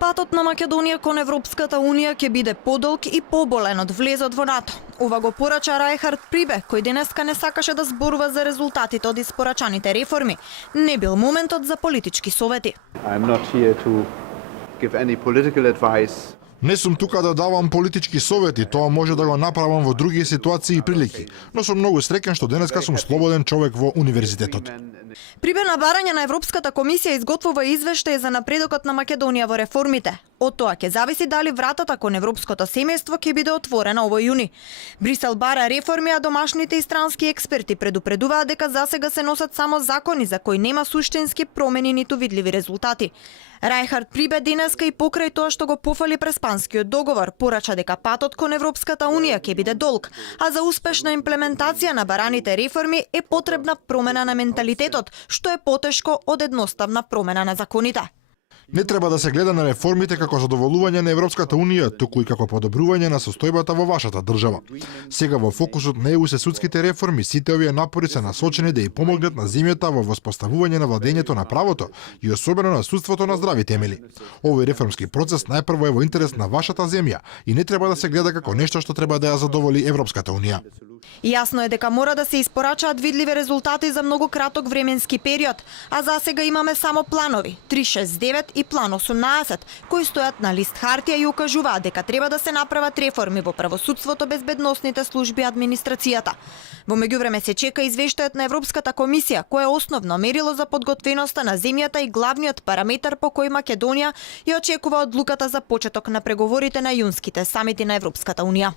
Патот на Македонија кон Европската Унија ќе биде подолг и поболен од влезот во НАТО. Ова го порача Рајхард Прибе, кој денеска не сакаше да зборува за резултатите од испорачаните реформи. Не бил моментот за политички совети. I'm not here to give any political advice. Не сум тука да давам политички совети, тоа може да го направам во други ситуации и прилики, но сум многу среќен што денеска сум слободен човек во универзитетот. Прибе на барање на Европската комисија изготвува извештај за напредокот на Македонија во реформите. Од тоа ќе зависи дали вратата кон европското семејство ќе биде отворена овој јуни. Брисел бара реформи, а домашните и странски експерти предупредуваат дека засега се носат само закони за кои нема суштински промени ниту видливи резултати. Рајхард Прибе денеска и покрај тоа што го пофали преспанскиот договор, порача дека патот кон Европската Унија ќе биде долг, а за успешна имплементација на бараните реформи е потребна промена на менталитетот, што е потешко од едноставна промена на законите. Не треба да се гледа на реформите како задоволување на Европската Унија, туку и како подобрување на состојбата во вашата држава. Сега во фокусот на ЕУ се судските реформи, сите овие напори се насочени да ја помогнат на земјата во воспоставување на владењето на правото и особено на судството на здрави темели. Овој реформски процес најпрво е во интерес на вашата земја и не треба да се гледа како нешто што треба да ја задоволи Европската Унија. Јасно е дека мора да се испорачаат видливи резултати за многу краток временски период, а за сега имаме само планови 369 и план 18, кои стојат на лист хартија и укажуваат дека треба да се направат реформи во правосудството, безбедносните служби и администрацијата. Во меѓувреме се чека извештајот на Европската комисија, кој е основно мерило за подготвеноста на земјата и главниот параметар по кој Македонија ја очекува одлуката за почеток на преговорите на јунските самити на Европската Унија.